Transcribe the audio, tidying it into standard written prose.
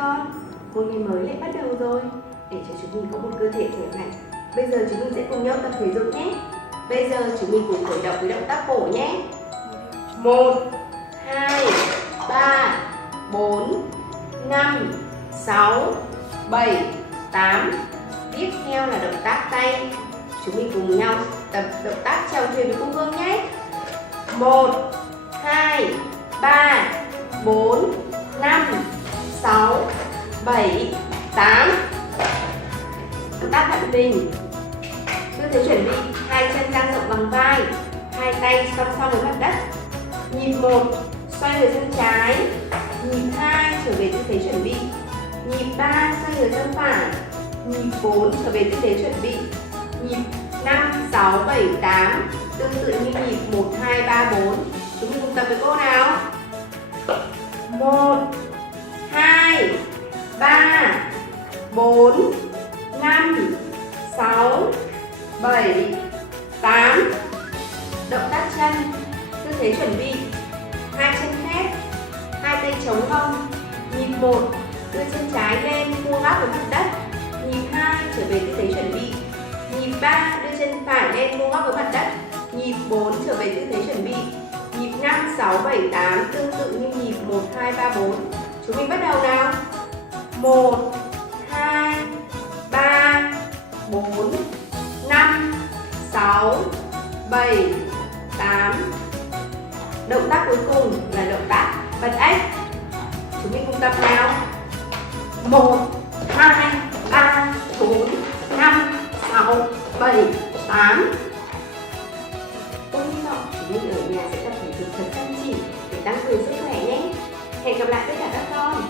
con. Một ngày mới lại bắt đầu rồi, để cho chúng mình có một cơ thể khỏe mạnh. Bây giờ chúng mình sẽ cùng nhau tập thể dục nhé. Bây giờ chúng mình cùng khởi động với động tác cổ nhé. 1, 2, 3, 4, 5, 6, 7, 8. Tiếp theo là động tác tay. Chúng mình cùng nhau tập động tác chèo thuyền với cô Hương nhé. 1, 2, 3, 4, 5, 6, 7, 8. Động tác vặn mình. Tư thế chuẩn bị, hai chân dang rộng bằng vai, hai tay song song với mặt đất. Nhịp 1, xoay người sang trái. Nhịp 2, trở về tư thế chuẩn bị. Nhịp 3, xoay người sang phải. Nhịp 4, trở về tư thế chuẩn bị. Nhịp 5, 6, 7, 8. Tương tự như nhịp 1, 2, 3, 4. Chúng mình cùng tập với cô nào. 1, 2, 3, 4, 5, 6, 7, 8. Động tác chân. Tư thế chuẩn bị, hai chân khép, hai tay chống hông. Nhịp 1, đưa chân trái lên vuông góc với mặt đất. Nhịp 2, trở về tư thế chuẩn bị. Nhịp 3, đưa chân phải lên vuông góc với mặt đất. Nhịp 4, trở về tư thế chuẩn bị. Nhịp 5, 6, 7, 8 tương tự như nhịp 1, 2, 3, 4. Chúng mình bắt đầu nào. 1, 2, 3, 4, 5, 6, 7, 8. Động tác cuối cùng là động tác bật ếch. Chúng mình cùng tập nào. 1, 2, 3, 4, 5, 6, 7, 8. Tôi hy vọng chúng mình ở nhà sẽ tập thể dục thật chăm chỉ để tăng cường sức khỏe nhé. Hẹn gặp lại tất cả các con.